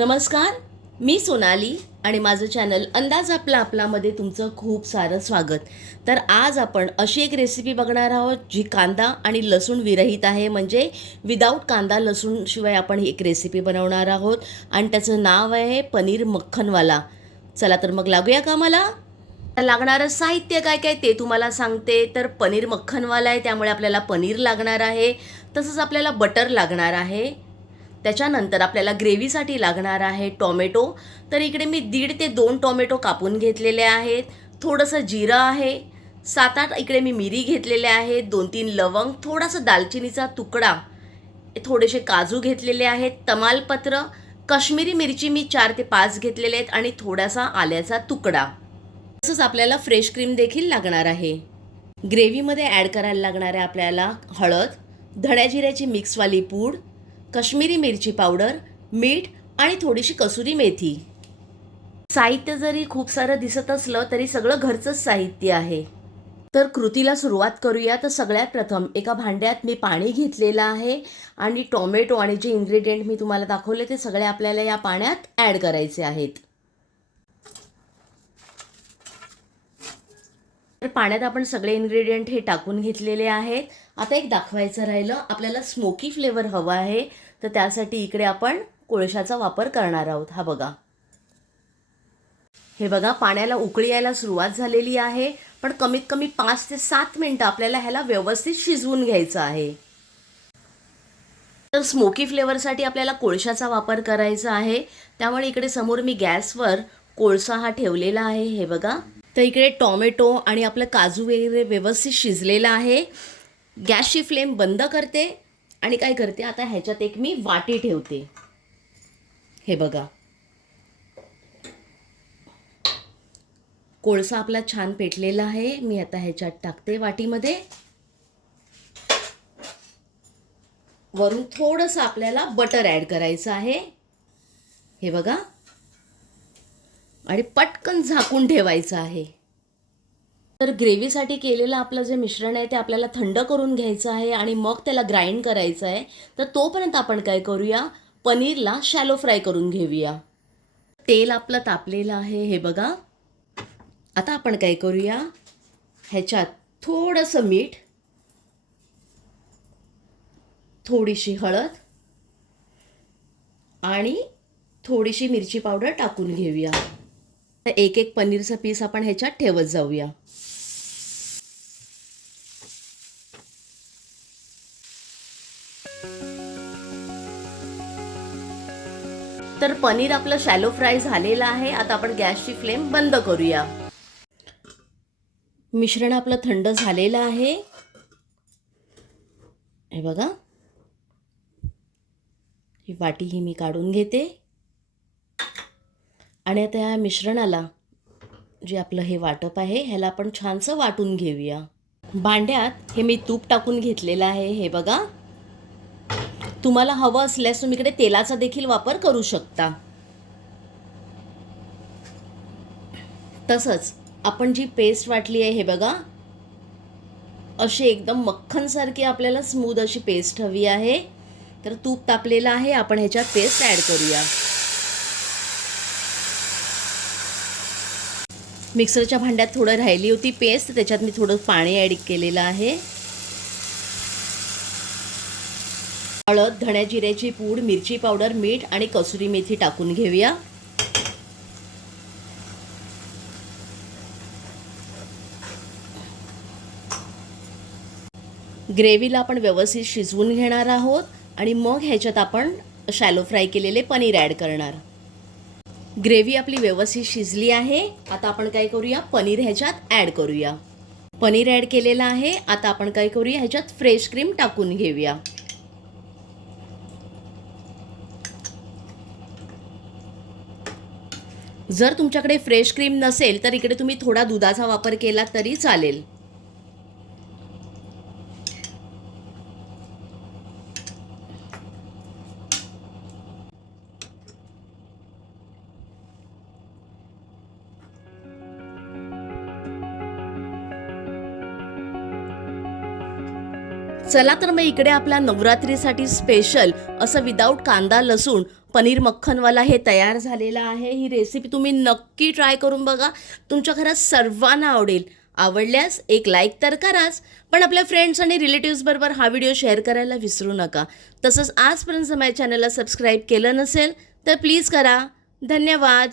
नमस्कार मी सोनाली आणि माझं चॅनल अंदाज आपला आपलामध्ये तुमचं खूप सारं स्वागत. तर आज आपण अशी एक रेसिपी बघणार आहोत जी कांदा आणि लसूण विरहित आहे. म्हणजे विदाऊट कांदा लसूणशिवाय आपण आपण एक रेसिपी बनवणार आहोत. आणि त्याचं नाव आहे पनीर मक्खनवाला. चला तर मग लागूया का मला लागणारं साहित्य काय काय ते तुम्हाला सांगते. तर पनीर मक्खनवाला आहे त्यामुळे आपल्याला पनीर लागणार आहे. तसंच आपल्याला बटर लागणार आहे. त्याच्यानंतर आपल्याला ग्रेव्हीसाठी लागणार आहे टॉमॅटो. तर इकडे मी दीड ते दोन टॉमॅटो कापून घेतलेले आहेत. थोडंसं जिरं आहे. सात आठ इकडे मी मिरी घेतलेले आहेत. दोन तीन लवंग थोडासा दालचिनीचा तुकडा थोडेसे काजू घेतलेले आहेत. तमालपत्र काश्मीरी मिरची मी चार ते पाच घेतलेले आहेत आणि थोडासा आल्याचा तुकडा. तसंच आपल्याला फ्रेश क्रीम देखील लागणार आहे. ग्रेव्हीमध्ये ॲड करायला लागणार आहे आपल्याला हळद धण्या जिऱ्याची मिक्सवाली पूड कश्मीरी मिरची पावडर मीठ आणि थोडीशी कसुरी मेथी. साहित्य जरी खूप सारं दिसत असलं तरी सगळं घरचंच साहित्य आहे. तर कृतीला सुरुवात करूया. तर सगळ्यात प्रथम एका भांड्यात मी पाणी घेतलेलं आहे आणि टोमॅटो आणि जे इन्ग्रेडियंट मी तुम्हाला दाखवले ते सगळे आपल्याला या पाण्यात ॲड करायचे आहेत. तर पाण्यात आपण सगळे इन्ग्रेडियंट हे टाकून घेतलेले आहेत. आता एक दाखवायचं राहिलं आपल्याला स्मोकी फ्लेवर हवा आहे तर त्यासाठी इकडे आपण कोळशाचा वापर करणार आहोत. हा बघा. हे बघा पाण्याला उकळी यायला सुरुवात झालेली आहे पण कमीत कमी पाच ते सात मिनटं आपल्याला ह्याला व्यवस्थित शिजवून घ्यायचं आहे. तर स्मोकी फ्लेवरसाठी आपल्याला कोळशाचा वापर करायचा आहे. त्यामुळे इकडे समोर मी गॅसवर कोळसा हा ठेवलेला आहे हे बघा. तर इकडे टॉमॅटो आणि आपलं काजू वगैरे व्यवस्थित शिजलेलं आहे. गॅसची फ्लेम बंद करते आणि काय करते? आता ह्याच्यात एक मी वाटी ठेवते. हे बघा. कोळसा आपला छान पेटलेला आहे. मी आता ह्याच्यात टाकते वाटीमध्ये. वरून थोडंसं आपल्याला बटर ॲड करायचं आहे. हे बघा. आणि पटकन झाकून ठेवायचं आहे. तर ग्रेव्हीसाठी केलेलं आपलं जे मिश्रण आहे ते आपल्याला थंड करून घ्यायचं आहे आणि मग त्याला ग्राइंड करायचं आहे. तर तोपर्यंत आपण काय करूया? पनीरला शॅलो फ्राय करून घेऊया. तेल आपलं तापलेलं आहे हे बघा. आता आपण काय करूया? ह्याच्यात थोडंसं मीठ थोडीशी हळद आणि थोडीशी मिरची पावडर टाकून घेऊया. तर एक एक पनीरचा पीस आपण ह्याच्यात ठेवत जाऊया. तर पनीर आपलं शॅलो फ्राय झालेलं आहे. आता आपण गॅसची फ्लेम बंद करूया. मिश्रण आपलं थंड झालेलं आहे. हे बघा. ही वाटी ही मी काढून घेते. आणि आता या मिश्रणाला जे आपलं हे वाटप आहे ह्याला आपण छानसं वाटून घेऊया. भांड्यात हे मी तूप टाकून घेतलेलं आहे हे बघा. तुम्हाला हवं असल्यास तुम्ही इकडे तेलाचा देखील वापर करू शकता. तसंच आपण जी पेस्ट वाटली आहे हे बघा. अशी एकदम मक्खनसारखी आपल्याला स्मूद अशी पेस्ट हवी आहे. तर तूप तापलेलं आहे आपण ह्याच्यात पेस्ट ॲड करूया. मिक्सरच्या भांड्यात थोडं राहिली होती पेस्ट त्याच्यात मी थोडं पाणी ॲड केलेलं आहे. हळद धण्या जिऱ्याची पूड मिरची पावडर मीठ आणि कसुरी मेथी टाकून घेऊया. ग्रेव्हीला आपण व्यवस्थित शिजवून घेणार आहोत आणि मग ह्याच्यात आपण शॅलो फ्राय केलेले पनीर ॲड करणार. ग्रेव्ही आपली व्यवस्थित शिजली आहे. आता आपण काय करूया? पनीर ह्याच्यात ॲड करूया. पनीर ॲड केलेलं आहे. आता आपण काय करूया? ह्याच्यात फ्रेश क्रीम टाकून घेऊया. जर तुमच्याकडे फ्रेश क्रीम नसेल तर इकडे तुम्ही थोडा दुधाचा वापर केला तरी चालेल. चला तर मग इकडे आपल्या नवरात्रीसाठी स्पेशल असं विदाऊट कांदा लसूण पनीर मक्खनवाला हे तयार झालेलं आहे. ही रेसिपी तुम्ही नक्की ट्राय करून बघा. तुमच्या घरात सर्वांना आवडेल. आवडल्यास एक लाईक तर कराच. पण आपल्या फ्रेंड्स आणि रिलेटिव्सबरोबर हा व्हिडिओ शेअर करायला विसरू नका. तसंच आजपर्यंत माझ्या चॅनलला सबस्क्राईब केलं नसेल तर प्लीज करा. धन्यवाद.